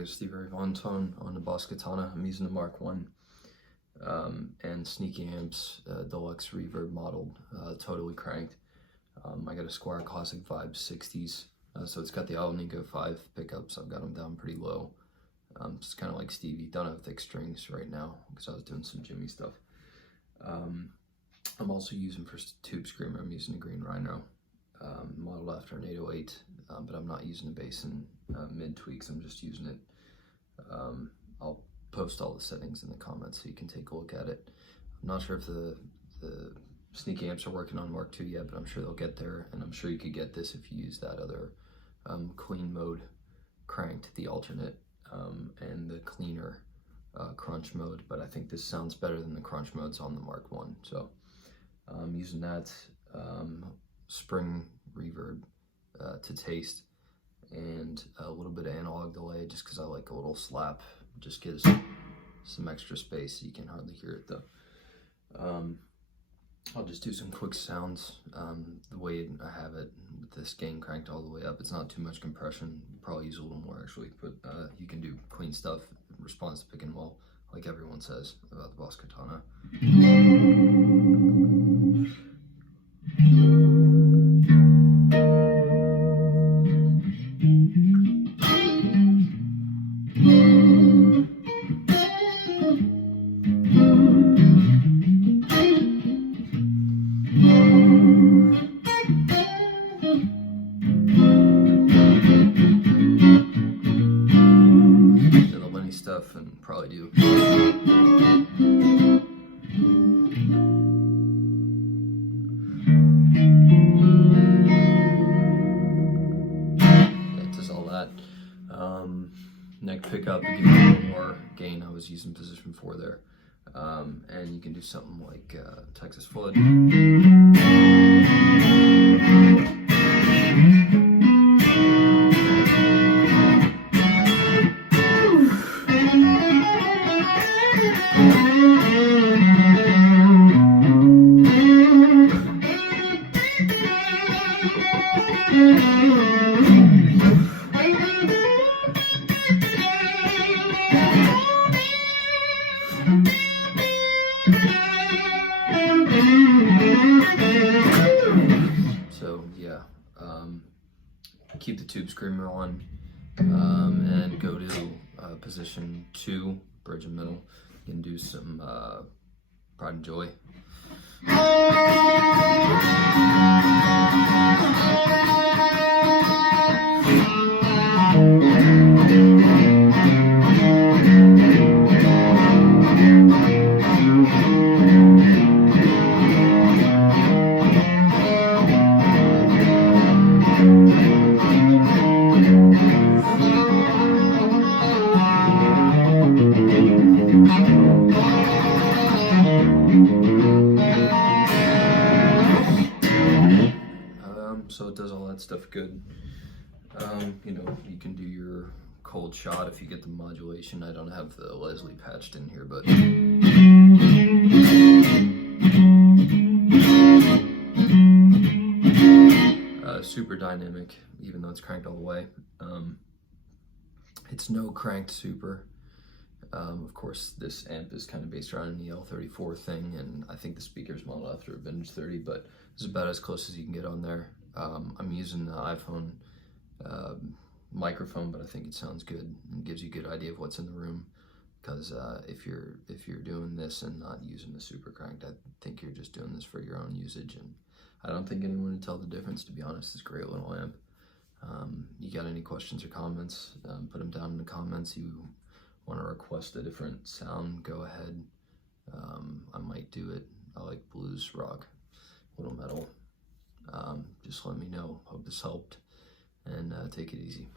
guess the very one tone on the Boss Katana. I'm using the Mark 1 and Sneaky Amps Deluxe Reverb modeled, totally cranked. I got a Squire Classic Vibe 60s, so it's got the Alnico 5 pickups. I've got them down pretty low. It's kind of like Stevie. Don't have thick strings right now because I was doing some Jimmy stuff. I'm also using for Tubescreamer, I'm using a Green Rhino, modeled after an 808, but I'm not using the bass and mid tweaks. I'm just using it. I'll post all the settings in the comments so you can take a look at it. I'm not sure if the Sneaky Amps are working on Mark II yet, but I'm sure they'll get there, and I'm sure you could get this if you use that other clean mode cranked, the alternate, and the cleaner crunch mode, but I think this sounds better than the crunch modes on the Mark 1. So I'm using that spring reverb to taste, and a little bit of analog delay just because I like a little slap. Just gives some extra space. You can hardly hear it though. I'll just do some quick sounds the way I have it with this gain cranked all the way up. It's not too much compression. Probably use a little more actually, but you can do clean stuff. Response to picking well, like everyone says about the Boss Katana. Stuff and probably do it does all that. Neck pickup to give you a little more gain. I was using position 4 there, and you can do something like Texas Flood. So yeah, keep the Tubescreamer on, and go to position 2, bridge and middle. You can do some Pride and Joy. So it does all that stuff good. You know, you can do your cold shot if you get the modulation. I don't have the Leslie patched in here, but super dynamic, even though it's cranked all the way. It's no cranked super. Of course, this amp is kind of based around an EL34 thing, and I think the speaker's modeled after a Vintage 30, but it's about as close as you can get on there. I'm using the iPhone microphone, but I think it sounds good and gives you a good idea of what's in the room. Because if you're doing this and not using the super cranked, I think you're just doing this for your own usage, and I don't think anyone would tell the difference, to be honest. It's a great little amp. You got any questions or comments, put them down in the comments. You want to request a different sound, go ahead. I might do it. I like blues, rock, little metal. Just let me know. Hope this helped, and take it easy.